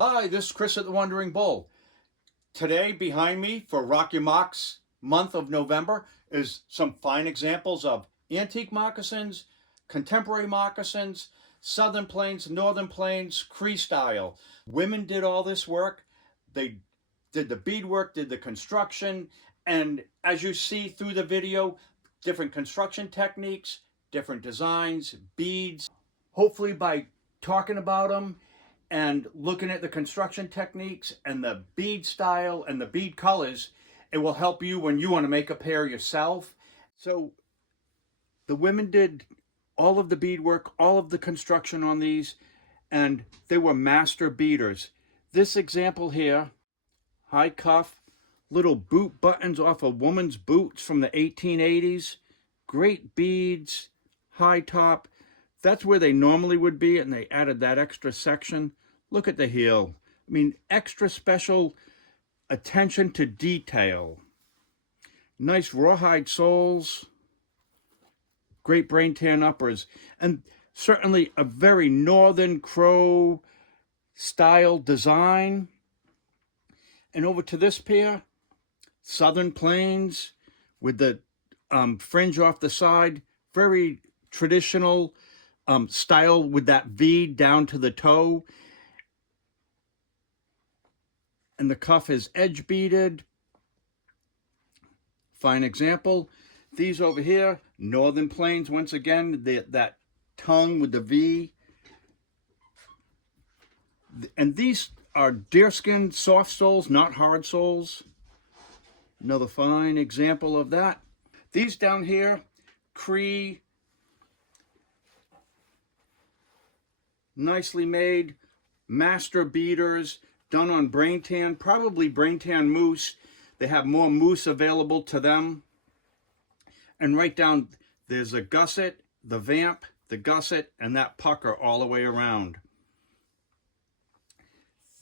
Hi, this is Chris at the Wandering Bull. Today, behind me for Rock Your Mocks month of November is some fine examples of antique moccasins, contemporary moccasins, Southern Plains, Northern Plains, Cree style. Women did all this work. They did the beadwork, did the construction, and as you see through the video, different construction techniques, different designs, beads. Hopefully by talking about them and looking at the construction techniques and the bead style and the bead colors, it will help you when you want to make a pair yourself. So the women did all of the beadwork, all of the construction on these, and they were master beaders. This example here, high cuff, little boot buttons off a woman's boots from the 1880s, great beads, high top. That's where they normally would be, and they added that extra section. Look at the heel. I mean, extra special attention to detail. Nice rawhide soles. Great brain tan uppers. And certainly a very Northern Crow style design. And over to this pair, Southern Plains with the fringe off the side. Very traditional style with that V down to the toe. And the cuff is edge beaded. Fine example. These over here, Northern Plains, once again, that tongue with the V. And these are deerskin soft soles, not hard soles. Another fine example of that. These down here, Cree, nicely made, master beaders, done on brain tan, probably brain tan moose. They have more moose available to them. And right down, there's a gusset, the vamp, the gusset, and that pucker all the way around.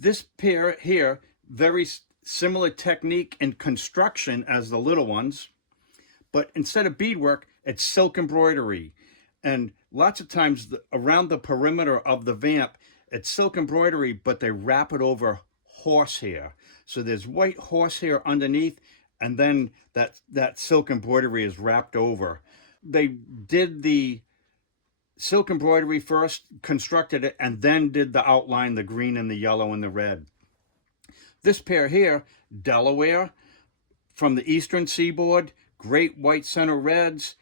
This pair here, very similar technique and construction as the little ones, but instead of beadwork, it's silk embroidery. And lots of times around the perimeter of the vamp, it's silk embroidery, but they wrap it over horsehair. So there's white horsehair underneath, and then that silk embroidery is wrapped over. They did the silk embroidery first, constructed it, and then did the outline, the green and the yellow and the red. This pair here, Delaware, from the eastern seaboard, great white center reds,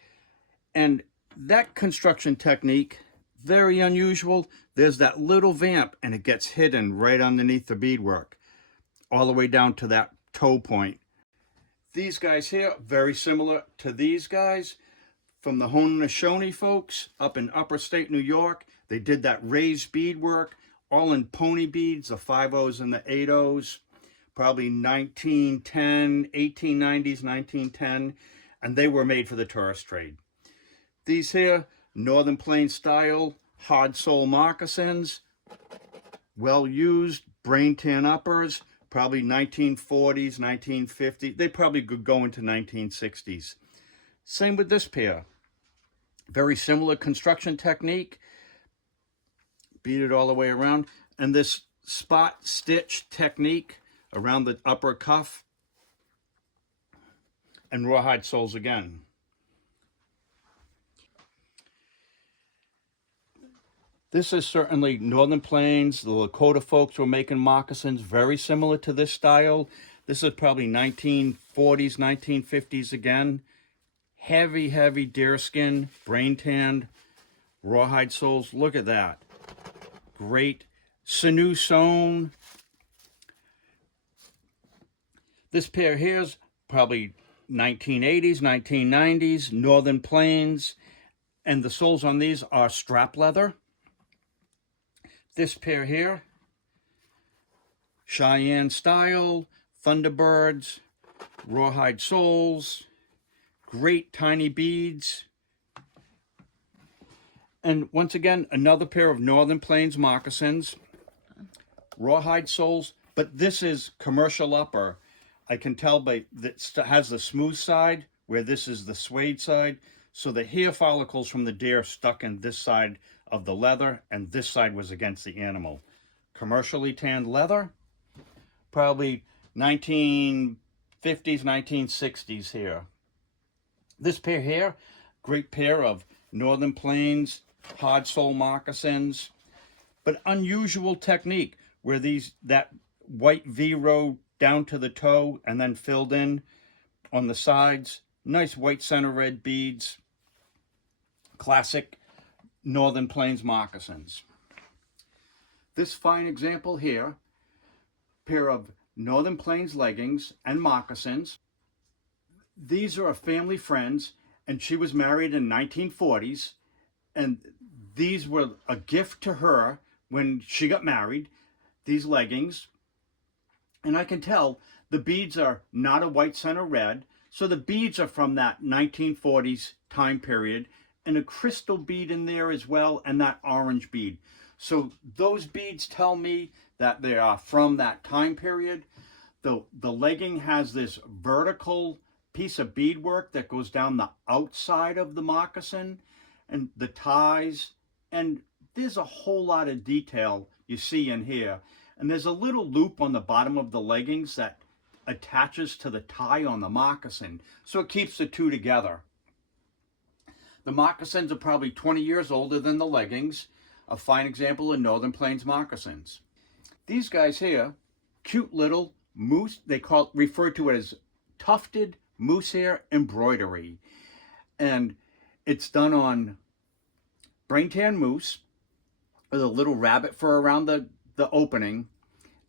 and that construction technique, very unusual. There's that little vamp, and it gets hidden right underneath the beadwork, all the way down to that toe point. These guys here, very similar to these guys from the Haudenosaunee folks up in upper state New York. They did that raised beadwork, all in pony beads, the 5/0s and the 8/0s, probably 1910, 1890s, 1910, and they were made for the tourist trade. These here, Northern Plains style, hard sole moccasins, well used, brain tan uppers, probably 1940s, 1950s. They probably could go into 1960s. Same with this pair. Very similar construction technique, beaded all the way around, and this spot stitch technique around the upper cuff, and rawhide soles again. This is certainly Northern Plains. The Lakota folks were making moccasins very similar to this style. This is probably 1940s, 1950s again. Heavy, heavy deerskin, brain tanned, rawhide soles. Look at that. Great. Sinew sewn. This pair here is probably 1980s, 1990s, Northern Plains. And the soles on these are strap leather. This pair here, Cheyenne style, Thunderbirds, rawhide soles, great tiny beads. And once again, another pair of Northern Plains moccasins, rawhide soles, but this is commercial upper. I can tell by that has the smooth side, where this is the suede side. So the hair follicles from the deer stuck in this side of the leather, and this side was against the animal. commercially tanned leather, probably 1950s, 1960s here. This pair here, great pair of Northern Plains hard sole moccasins, but unusual technique where that white V-row down to the toe and then filled in on the sides. Nice white center red beads. Classic Northern Plains moccasins. This fine example here, pair of Northern Plains leggings and moccasins. These are a family friends, and she was married in 1940s, and these were a gift to her when she got married, these leggings. And I can tell the beads are not a white center red, so the beads are from that 1940s time period, and a crystal bead in there as well, and that orange bead. So those beads tell me that they are from that time period. The legging has this vertical piece of beadwork that goes down the outside of the moccasin, and the ties, and there's a whole lot of detail you see in here. And there's a little loop on the bottom of the leggings that attaches to the tie on the moccasin, so it keeps the two together. The moccasins are probably 20 years older than the leggings, a fine example of Northern Plains moccasins. These guys here, cute little moose, refer to it as tufted moose hair embroidery. And it's done on brain tan moose with a little rabbit fur around the opening.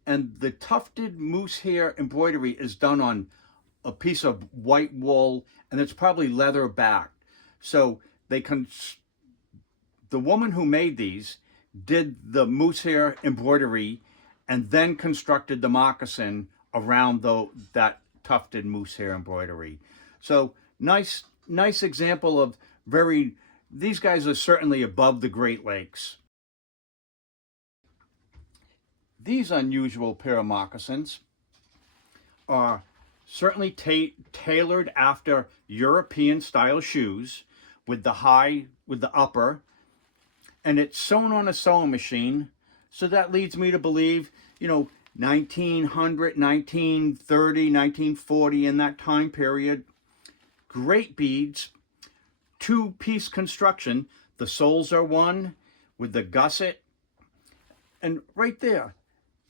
And the tufted moose hair embroidery is done on a piece of white wool, and it's probably leather backed. So the woman who made these did the moose hair embroidery and then constructed the moccasin around that tufted moose hair embroidery. So nice example of these guys are certainly above the Great Lakes. These unusual pair of moccasins are certainly tailored after European style shoes with the upper, and it's sewn on a sewing machine. So that leads me to believe, 1900, 1930, 1940, in that time period. Great beads, two-piece construction. The soles are one with the gusset. And right there,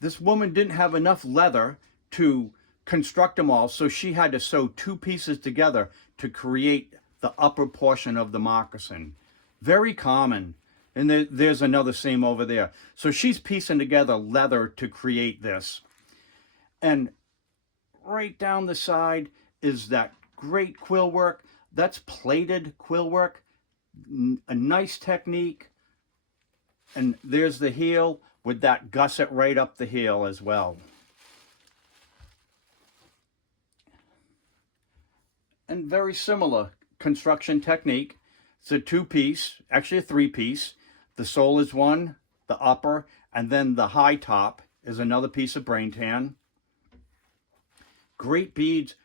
this woman didn't have enough leather to construct them all, so she had to sew two pieces together to create the upper portion of the moccasin. Very common. And there's another seam over there. So she's piecing together leather to create this. And right down the side is that great quill work. That's plated quill work. A nice technique. And there's the heel with that gusset right up the heel as well. And very similar construction technique. It's a two-piece, actually a three-piece. The sole is one, the upper, and then the high top is another piece of brain tan. Great beads,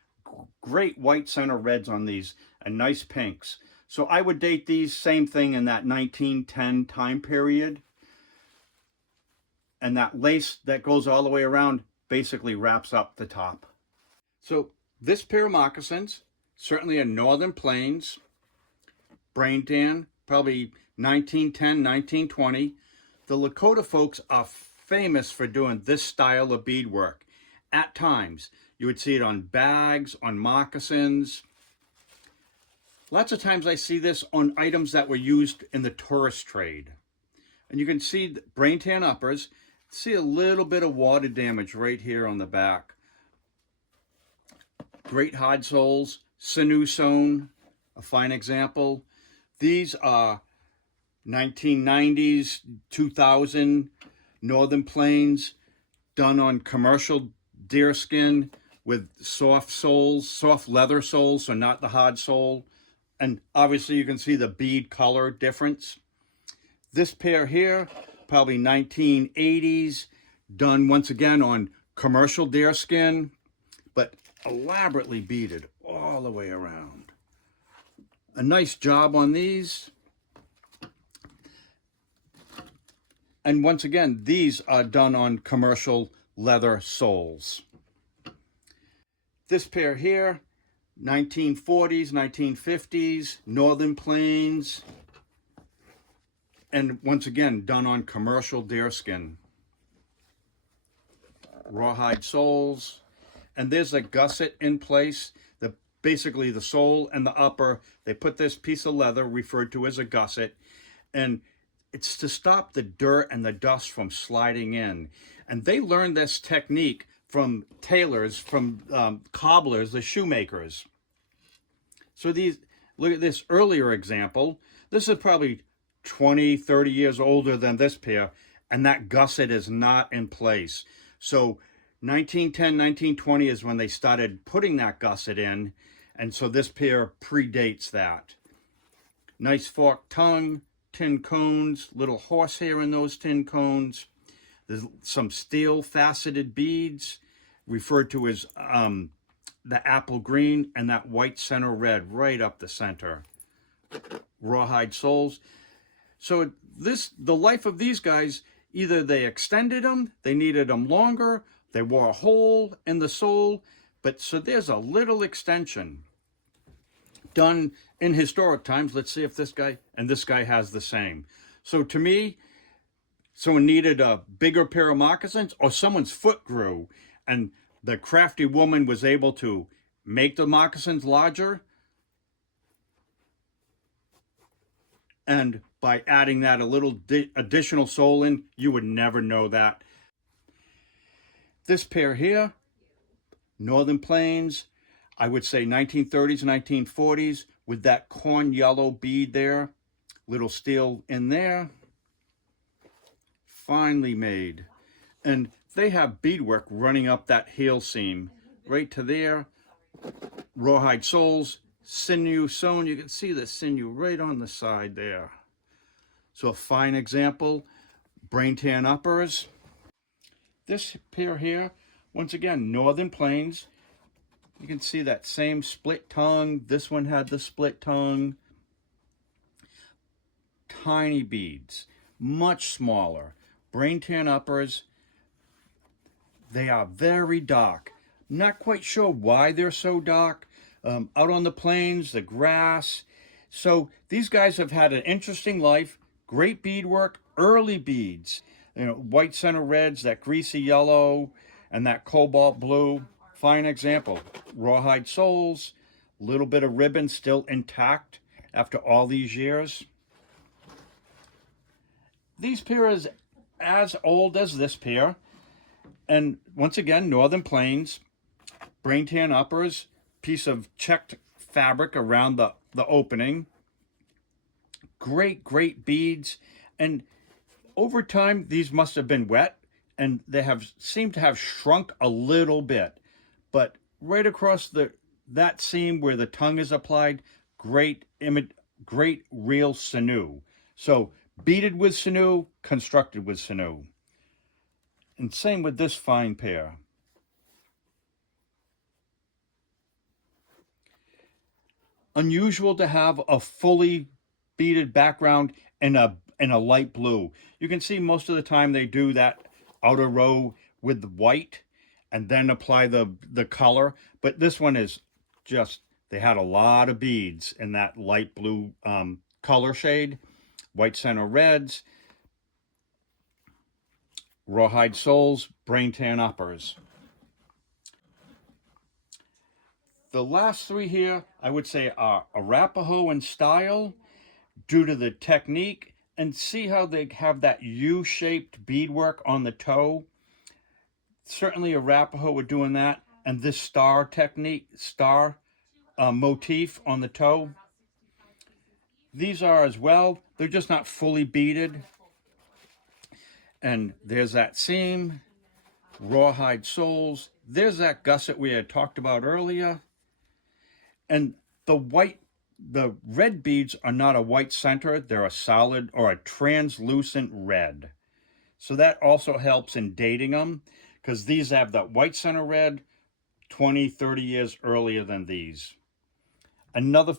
great white center reds on these, and nice pinks. So I would date these same thing in that 1910 time period. And that lace that goes all the way around basically wraps up the top. So this pair of moccasins, certainly a Northern Plains, brain tan, probably 1910, 1920. The Lakota folks are famous for doing this style of beadwork. At times, you would see it on bags, on moccasins. Lots of times I see this on items that were used in the tourist trade. And you can see the brain tan uppers. See a little bit of water damage right here on the back. Great hard soles, sinew sewn, a fine example. These are 1990s, 2000 Northern Plains, done on commercial deerskin with soft soles, soft leather soles, so not the hard sole. And obviously you can see the bead color difference. This pair here, probably 1980s, done once again on commercial deerskin, but elaborately beaded all the way around. A nice job on these. And once again, these are done on commercial leather soles. This pair here, 1940s, 1950s, Northern Plains. And once again, done on commercial deerskin. Rawhide soles. And there's a gusset in place. Basically the sole and the upper, they put this piece of leather referred to as a gusset. And it's to stop the dirt and the dust from sliding in. And they learned this technique from tailors, from cobblers, the shoemakers. So look at this earlier example. This is probably 20, 30 years older than this pair, and that gusset is not in place. So 1910, 1920 is when they started putting that gusset in, and so this pair predates that. Nice forked tongue, tin cones, little horsehair in those tin cones. There's some steel faceted beads, referred to as the apple green, and that white center red right up the center. Rawhide soles. So the life of these guys, either they extended them, they needed them longer, they wore a hole in the sole, but so there's a little extension done in historic times. Let's see if this guy has the same. So to me, someone needed a bigger pair of moccasins, or someone's foot grew and the crafty woman was able to make the moccasins larger. And by adding that a little additional sole in, you would never know that. This pair here, Northern Plains, I would say 1930s, 1940s, with that corn yellow bead there, little steel in there, finely made. And they have beadwork running up that heel seam right to there. Rawhide soles, sinew sewn. You can see the sinew right on the side there. So a fine example, brain tan uppers. This pair here, once again, Northern Plains. You can see that same split tongue. This one had the split tongue. Tiny beads, much smaller. Brain tan uppers. They are very dark. Not quite sure why they're so dark. Out on the plains, the grass. So these guys have had an interesting life. Great beadwork, early beads. You know, white center reds, that greasy yellow, and that cobalt blue. Fine example. Rawhide soles, little bit of ribbon still intact after all these years. These pairs as old as this pair. And once again, Northern Plains, brain tan uppers, piece of checked fabric around the opening. Great beads. And over time, these must have been wet, and they seemed to have shrunk a little bit. But right across that seam where the tongue is applied, great real sinew. So beaded with sinew, constructed with sinew. And same with this fine pair. Unusual to have a fully beaded background in a light blue. You can see most of the time they do that outer row with the white and then apply the color. But this one is just, they had a lot of beads in that light blue color shade. White center reds, rawhide soles, brain tan uppers. The last three here, I would say, are Arapaho in style due to the technique, and see how they have that U-shaped beadwork on the toe. Certainly Arapaho were doing that, and this star technique, motif on the toe. These are as well, they're just not fully beaded. And there's that seam, rawhide soles. There's that gusset we had talked about earlier. And the red beads are not a white center, they're a solid or a translucent red. So that also helps in dating them, because these have that white center red 20, 30 years earlier than these. Another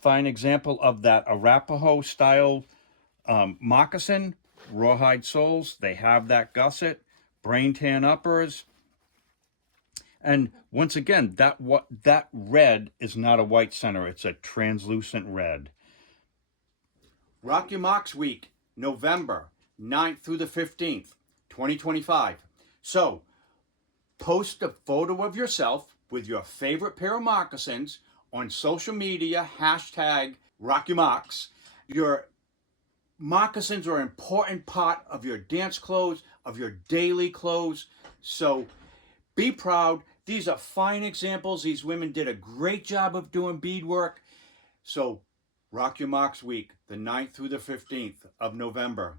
fine example of that Arapaho style moccasin rawhide soles. They have that gusset, brain tan uppers. And once again, that red is not a white center. It's a translucent red. Rock Your Mocks Week, November 9th through the 15th, 2025. So, post a photo of yourself with your favorite pair of moccasins on social media, hashtag Rock Your Mocks. Your moccasins are an important part of your dance clothes, of your daily clothes. So, be proud. These are fine examples. These women did a great job of doing beadwork. So, Rock Your Mocks Week, the 9th through the 15th of November.